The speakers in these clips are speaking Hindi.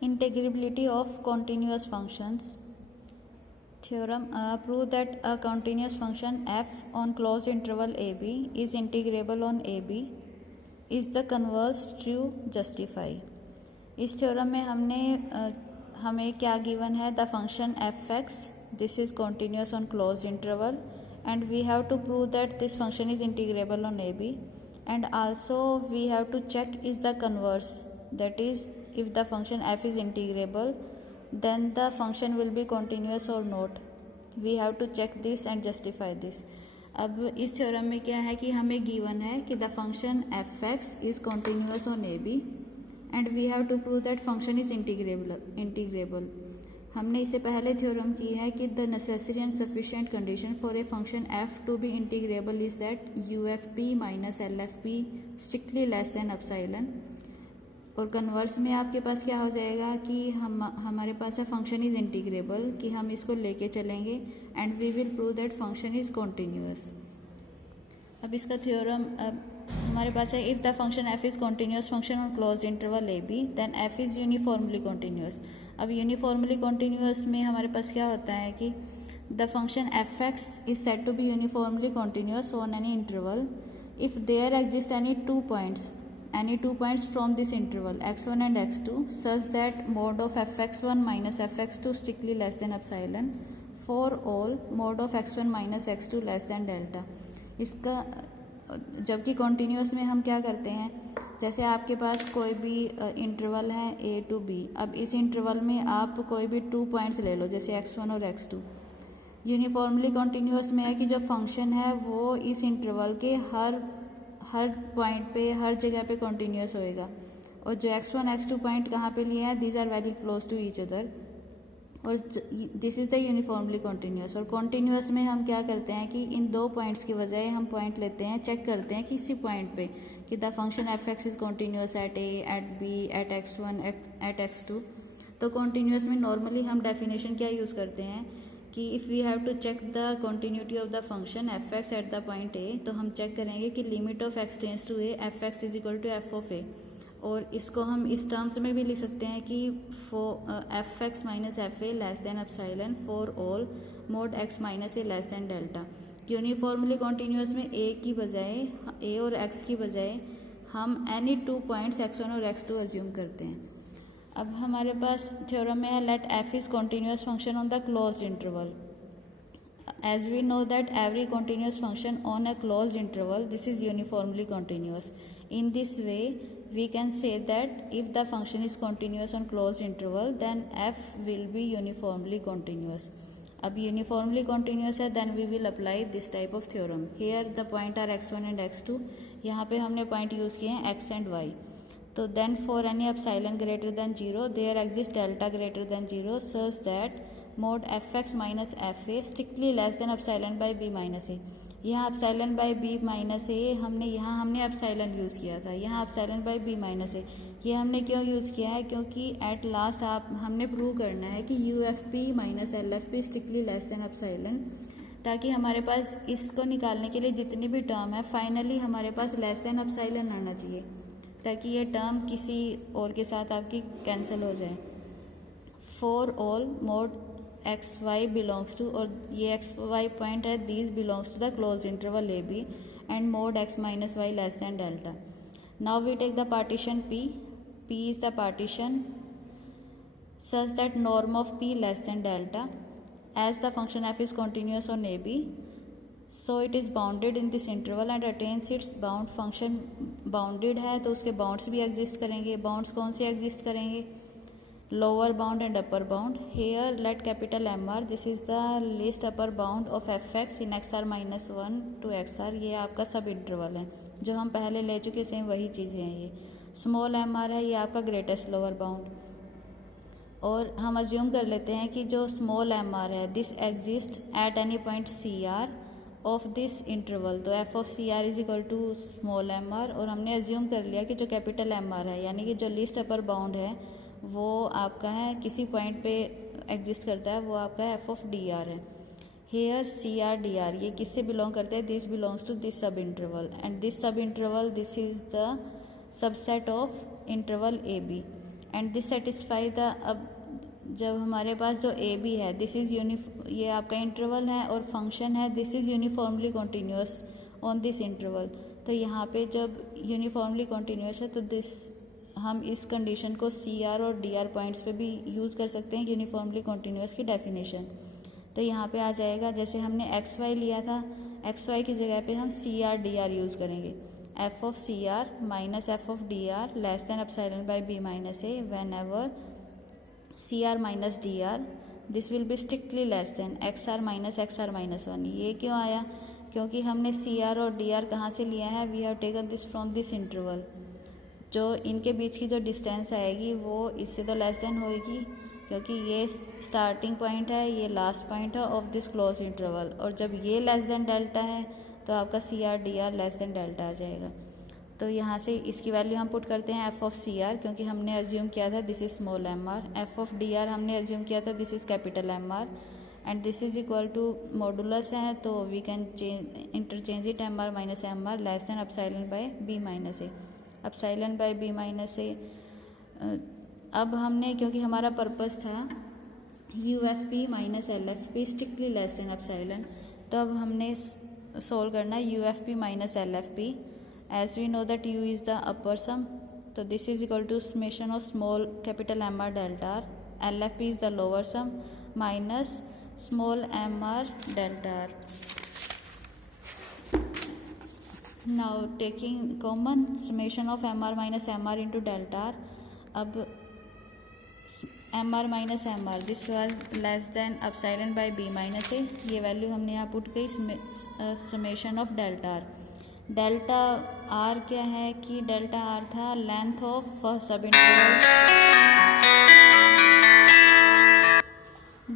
Integrability of continuous functions. Theorem prove that a continuous function f on closed interval ab is integrable on ab is the converse true. Justify. इस थ्योरम में हमें क्या गिवन है, the function F X this is continuous on close interval and we have to prove that this function is integrable on A B and also we have to check is the converse, that is if the function f is integrable then the function will be continuous or not. We have to check this and justify this. अब इस थ्योरम में क्या है कि हमें गिवन है कि the function F X is continuous on A B and we have to prove that function is integrable. हमने इससे पहले थ्योरम की है कि the necessary and sufficient condition for a function F to be integrable is that U F P minus L F P strictly less than epsilon. और कन्वर्स में आपके पास क्या हो जाएगा कि हमारे पास है फंक्शन इज इंटीग्रेबल, कि हम इसको लेके चलेंगे and we will prove that function is continuous. अब इसका थ्योरम हमारे पास है if the function F is continuous function on close interval A B then F is uniformly continuous. अब यूनिफॉर्मली कॉन्टिन्यूस में हमारे पास क्या होता है कि the function F X is said to be uniformly continuous on any interval if there exist any two points from this interval x1 and x2 such that mod of fx1 minus fx2 strictly less than epsilon for all mod of x1 minus x2 less than delta. इसका जबकि कॉन्टीन्यूस में हम क्या करते हैं, जैसे आपके पास कोई भी इंटरवल है a to b, अब इस इंटरवल में आप कोई भी 2 पॉइंट्स ले लो जैसे x1 और x2. यूनिफॉर्मली कॉन्टीन्यूस में है कि जो फंक्शन है वो इस इंटरवल के हर पॉइंट पे, हर जगह पे कॉन्टीन्यूस होएगा. और जो x1 x2 पॉइंट कहाँ पे लिए हैं, these are very close to each other और this is the uniformly continuous. और कॉन्टीन्यूस में हम क्या करते हैं कि इन 2 पॉइंट्स की बजाय हम पॉइंट लेते हैं, चेक करते हैं किसी पॉइंट पे कि the function F X is continuous at A, at B, at x1, at x2. तो कॉन्टीन्यूस में नॉर्मली हम डेफिनेशन क्या यूज़ करते हैं कि if we have to check the continuity of the function F X at the point A, तो हम चेक करेंगे कि limit of X tends to A F X is equal to F of A. और इसको हम इस टर्म्स में भी लिख सकते हैं कि F x minus F A less than epsilon for all mod X minus A less than delta. Uniformly continuous में ए की बजाय, ए और एक्स की बजाय हम एनी 2 पॉइंट्स x1 और x2 अज्यूम करते हैं. अब हमारे पास थ्योरम में है let F is continuous function on the closed interval. As we know that every continuous function on a closed interval this is uniformly continuous. In this way we can say that if the function is continuous on closed interval then f will be uniformly continuous. अब uniformly continuous है then we will apply this type of theorem. Here the point are x1 and x2. यहाँ पे हमने point use किए हैं x and y. तो then for any epsilon greater than 0 there exists delta greater than 0 such that mod fx minus fa strictly less than epsilon by b minus a. यहाँ एप्सिलॉन बाई बी माइनस ए हमने एप्सिलॉन यूज़ किया था, यहाँ एप्सिलॉन बाई बी माइनस ए ये हमने क्यों यूज़ किया है, क्योंकि एट लास्ट हमने प्रूव करना है कि you F P minus L F P strictly less than epsilon, ताकि हमारे पास इसको निकालने के लिए जितनी भी टर्म है फाइनली हमारे पास लेस देन एप्सिलॉन आना चाहिए, ताकि ये टर्म किसी और के साथ आपकी कैंसिल हो जाए. For all mod X Y belongs to, और ये एक्स वाई पॉइंट है, these belongs to the close interval A B and mod X minus Y less than delta. Now we take the partition P. P is the partition such that norm of P less than delta as the function F is continuous on A B so it is bounded in this interval and attains it's bound. Function bounded है तो उसके बाउंड्स भी एग्जिस्ट करेंगे. बाउंड्स कौन से एग्जिस्ट करेंगे, lower bound and upper bound. Here let capital MR, this is the least upper bound of fx in xr minus 1 to xr. ये आपका सब इंटरवल है जो हम पहले ले चुके, सेम वही चीज़ें हैं. ये स्मॉल MR है, ये आपका ग्रेटेस्ट लोअर बाउंड. और हम अज्यूम कर लेते हैं कि जो स्मॉल MR है this exist at any point CR of this interval. तो F of CR is equal to small MR. और हमने अज्यूम कर लिया कि जो कैपिटल MR है यानी कि जो लीस्ट अपर बाउंड है वो आपका है किसी पॉइंट पे एग्जिस्ट करता है, वो आपका एफ ऑफ डी आर है. Here C R D R ये किससे बिलोंग करते हैं, this belongs to this subinterval and this subinterval this is the subset of interval A B. And this satisfy the, अब जब हमारे पास जो ए बी है, दिस इज़ ये आपका इंटरवल है और फंक्शन है this is uniformly continuous on this interval. तो यहाँ पे जब यूनिफॉर्मली कॉन्टीन्यूअस है तो हम इस कंडीशन को सी आर और डी आर पॉइंट्स पे भी यूज़ कर सकते हैं यूनिफॉर्मली कॉन्टीन्यूअस की डेफिनेशन। तो यहाँ पे आ जाएगा, जैसे हमने एक्स वाई लिया था, एक्स वाई की जगह पे हम C R D R use करेंगे। F of C R minus F of D R less than epsilon by B minus A whenever C R minus D R this will be strictly less than X R minus one. ये क्यों आया? क्योंकि हमने सी आर और डी आर कहाँ से लिया है? We have taken this from this interval. जो इनके बीच की जो डिस्टेंस आएगी वो इससे तो लेस देन होएगी, क्योंकि ये स्टार्टिंग पॉइंट है, ये लास्ट पॉइंट है ऑफ दिस क्लोज इंटरवल, और जब ये लेस देन डेल्टा है तो आपका C R D R less than delta आ जाएगा। तो यहाँ से इसकी वैल्यू हम पुट करते हैं एफ ऑफ सी आर, क्योंकि हमने एज्यूम किया था this is small M R. F of D R हमने एज्यूम किया था this is capital M R, and this is equal to modulus है तो we can interchange it M R minus M R less than epsilon by B minus A. Epsilon by B minus A, अब हमने, क्योंकि हमारा पर्पस था U F P minus L F P strictly less than epsilon, तो अब हमने सोल्व करना है U F P minus L F P. As we know that u is the upper sum, तो this is equal to summation of small capital M r delta r, LFP is the lower sum minus small m r delta r. Now taking common summation of m r minus m r into delta r, अब m r minus m r this was less than epsilon by b minus a, ये वैल्यू हमने यहाँ पुट की summation of delta r। Delta R क्या है कि डेल्टा आर था length of first sub interval,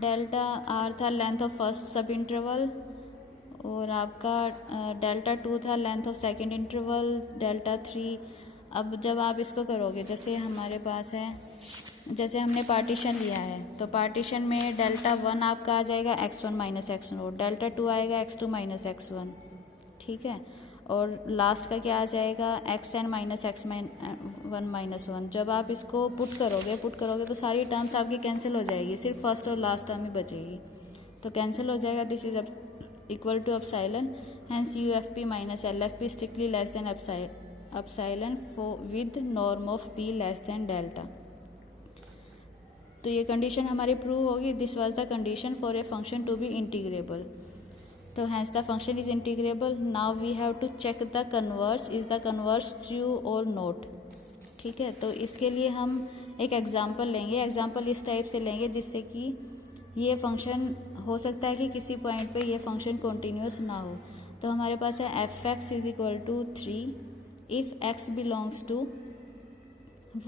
delta R था length of first sub interval, और आपका डेल्टा टू था length of second interval, delta three. अब जब आप इसको करोगे, जैसे हमारे पास है, जैसे हमने पार्टीशन लिया है तो पार्टीशन में डेल्टा वन आपका आ जाएगा X one minus X one, delta two आएगा X two minus X one, ठीक है, और लास्ट का क्या आ जाएगा X N minus X one minus one. जब आप इसको पुट करोगे तो सारी टर्म्स आपकी कैंसिल हो जाएगी, सिर्फ फर्स्ट और लास्ट टर्म ही बचेगी, तो कैंसिल हो जाएगा। This is equal to epsilon, hence U F P minus L F P strictly less than epsilon with norm of P less than delta. तो ये कंडीशन हमारी प्रूव होगी। This was the condition for a function to be integrable. तो hence the function is integrable. Now we have to check the converse, is the converse true और नॉट, ठीक है। तो इसके लिए हम एक एग्जांपल लेंगे, एग्जांपल इस टाइप से लेंगे जिससे कि ये फंक्शन हो सकता है कि किसी पॉइंट पे ये फंक्शन कॉन्टीन्यूअस ना हो। तो हमारे पास है F X is equal to 3 if X belongs to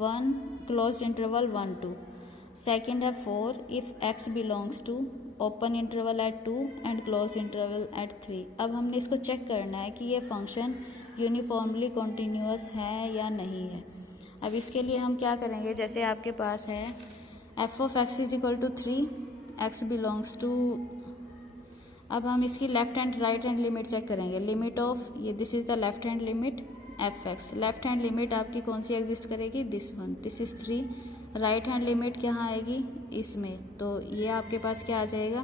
1 close interval 1 2। Second है 4 if X belongs to open interval at 2 and close interval at 3। अब हमने इसको चेक करना है कि ये फंक्शन यूनिफॉर्मली कॉन्टीन्यूअस है या नहीं है। अब इसके लिए हम क्या करेंगे, जैसे आपके पास है F of X is equal to 3 X belongs to, अब हम इसकी left hand right hand limit check करेंगे। लिमिट ऑफ ये this is the left hand limit F X, left hand limit आपकी कौन सी एग्जिस्ट करेगी, this one, this is 3। Right hand limit कहाँ आएगी, इसमें, तो ये आपके पास क्या आ जाएगा,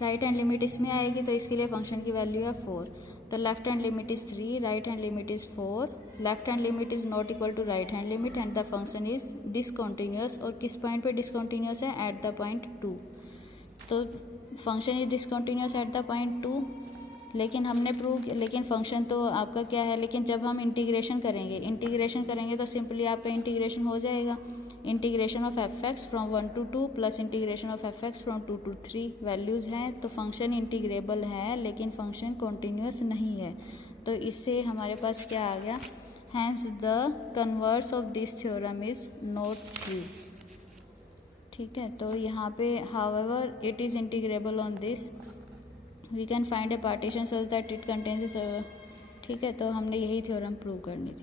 राइट हैंड लिमिट इसमें आएगी, तो इसके लिए फंक्शन की वैल्यू है 4। तो left hand limit is 3, right hand limit is 4, left hand limit is not equal to right hand limit and the function is discontinuous. और किस पॉइंट पे डिसकॉन्टीन्यूअस है, एट द पॉइंट 2। तो function is discontinuous at the point 2, लेकिन हमने प्रूव, लेकिन फंक्शन तो आपका क्या है, लेकिन जब हम इंटीग्रेशन करेंगे तो सिंपली आपका इंटीग्रेशन हो जाएगा, integration of F x from 1 to 2 plus integration of F x from 2 to 3 values हैं। तो फंक्शन इंटीग्रेबल है लेकिन फंक्शन कॉन्टीन्यूअस नहीं है। तो इससे हमारे पास क्या आ गया, hence the converse of this theorem is not true, ठीक है। तो यहाँ पे however it is integrable on this, we can find a partition such that it contains, ठीक है। तो हमने यही थ्योरम प्रूव करनी थी।